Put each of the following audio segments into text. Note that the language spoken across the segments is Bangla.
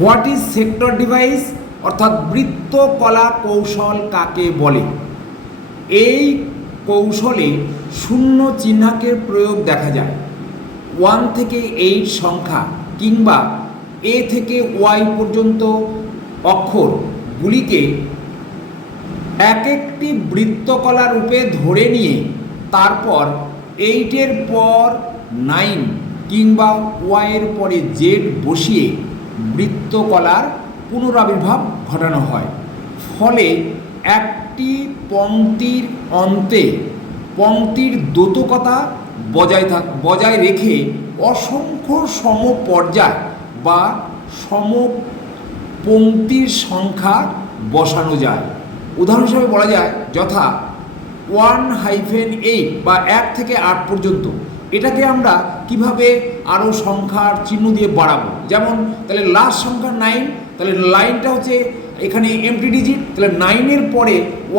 হোয়াট ইজ সেক্টর ডিভাইস অর্থাৎ বৃত্তকলা কৌশল কাকে বলে? এই কৌশলে শূন্য চিহ্নকের প্রয়োগ দেখা যায়। 1 থেকে 8 সংখ্যা কিংবা এ থেকে ওয়াই পর্যন্ত অক্ষরগুলিকে এক একটি বৃত্তকলা রূপে ধরে নিয়ে তারপর 8-এর পর 9 কিংবা ওয়াইয়ের পরে জেড বসিয়ে বৃত্তকলার পুনরাবির্ভাব ঘটানো হয়। ফলে একটি পংক্তির অন্তে পংক্তির দ্যোতকতা বজায় রেখে অসংখ্য সমপর্যায় বা সমপংক্তির সংখ্যা বসানো যায়। উদাহরণ হিসেবে বলা যায় যথা 1-8 বা 1 থেকে 8 পর্যন্ত। এটাকে আমরা কিভাবে আরও সংখ্যার চিহ্ন দিয়ে বাড়াবো, যেমন তাহলে লাস্ট সংখ্যা 9, তাহলে লাইনটা হচ্ছে এখানে এমটি ডিজিট, তাহলে 9-এর পরে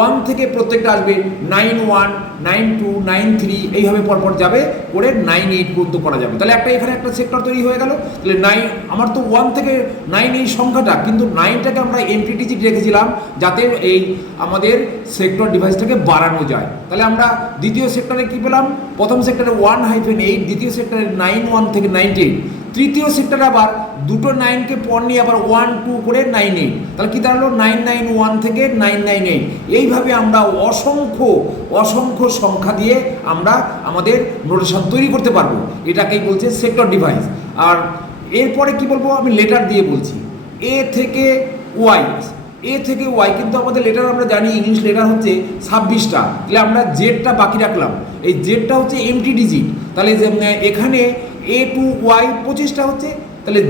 1 থেকে প্রত্যেকটা আসবে 9-1, 9-2, 9-3 এইভাবে পরপর যাবে করে 9-8 পর্যন্ত করা যাবে। তাহলে এখানে একটা সেক্টর তৈরি হয়ে গেল। তাহলে 9 আমার তো 1 থেকে 9 এই সংখ্যাটা, কিন্তু 9টাকে আমরা এমটি ডিজিট রেখেছিলাম যাতে এই আমাদের সেক্টর ডিভাইসটাকে বাড়ানো যায়। তাহলে আমরা দ্বিতীয় সেক্টরে কী পেলাম? প্রথম সেক্টরে 1-8, দ্বিতীয় সেক্টরে 9-1 থেকে 9-8, তৃতীয় সেক্টরে আবার দুটো 9কে পর নিয়ে আবার 1-2 করে 9-8। তাহলে কী দাঁড়ালো? 9-9-1 থেকে 9-9-8। এইভাবে আমরা অসংখ্য সংখ্যা দিয়ে আমরা আমাদের নোটেশন তৈরি করতে পারবো। এটাকেই বলছে সেক্টর ডিভাইস। আর এরপরে কি বলবো, আমি লেটার দিয়ে বলছি। এ থেকে ওয়াই, কিন্তু আমাদের লেটার আমরা জানি ইংলিশ লেটার হচ্ছে 26টা। তাহলে আমরা জেডটা বাকি রাখলাম। এই জেডটা হচ্ছে এমটি ডিজিট। তাহলে এখানে এ টু ওয়াই 25টা হচ্ছে। তাহলে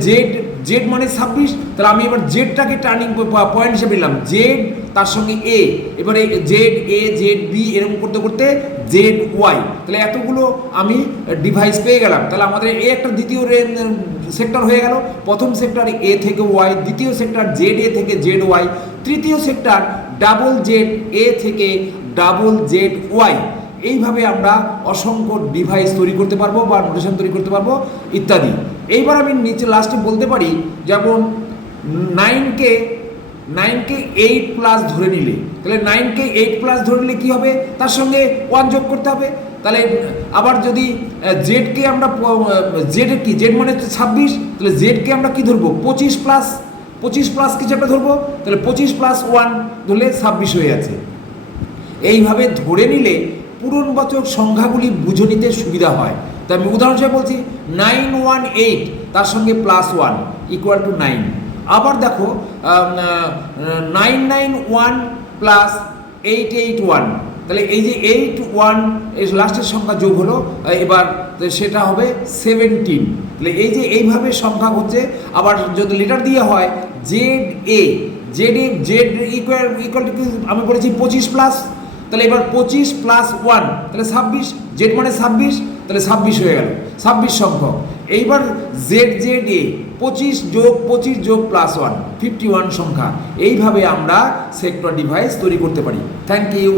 জেড মানে 26। তাহলে আমি এবার জেডটাকে টার্নিং পয়েন্ট হিসেবে নিলাম, জেড তার সঙ্গে এ, এবারে জেড এ জেড বি এরকম করতে করতে জেড ওয়াই। তাহলে এতগুলো আমি ডিভাইস পেয়ে গেলাম। তাহলে আমাদের এ একটা দ্বিতীয় সেক্টর হয়ে গেল। প্রথম সেক্টর এ থেকে ওয়াই, দ্বিতীয় সেক্টর জেড এ থেকে জেড ওয়াই, তৃতীয় সেক্টর ডাবল জেড এ থেকে ডাবল জেড ওয়াই। এইভাবে আমরা অসংখ্য ডিভাইস তৈরি করতে পারবো বা নোটেশন তৈরি করতে পারবো ইত্যাদি। এইবার আমি নিচে লাস্টে বলতে পারি, যেমন 9কে 8+ ধরে নিলে, তাহলে 9কে 8+ ধরে নিলে কী হবে? তার সঙ্গে 1 যোগ করতে হবে। তাহলে আবার যদি জেডকে আমরা জেড মানে 26, তাহলে জেডকে আমরা কি ধরবো? 25+ কিছু একটা ধরবো। তাহলে 25+1 ধরলে 26 হয়ে যাচ্ছে। এইভাবে ধরে নিলে পূরণবাচক সংখ্যাগুলি বুঝে নিতে সুবিধা হয়। তাই আমি উদাহরণ হিসেবে বলছি 918 তার সঙ্গে +1 = 9। আবার দেখো 991 + 881, তাহলে এই যে 81 এই লাস্টের সংখ্যা যোগ হলো, এবার সেটা হবে 17। তাহলে এই যে এইভাবে সংখ্যা হচ্ছে। আবার যদি লেটার দিয়ে হয় জেড আমি বলেছি 25+, তাহলে এবার 25+1 তাহলে 26, জেড মানে 26, তাহলে 26 হয়ে গেল, 26 সংখ্যক। এইবার জেড এ 25 যোগ +1 51 সংখ্যা। এইভাবে আমরা সেক্টর ডিভাইস তৈরি করতে পারি। Thank you.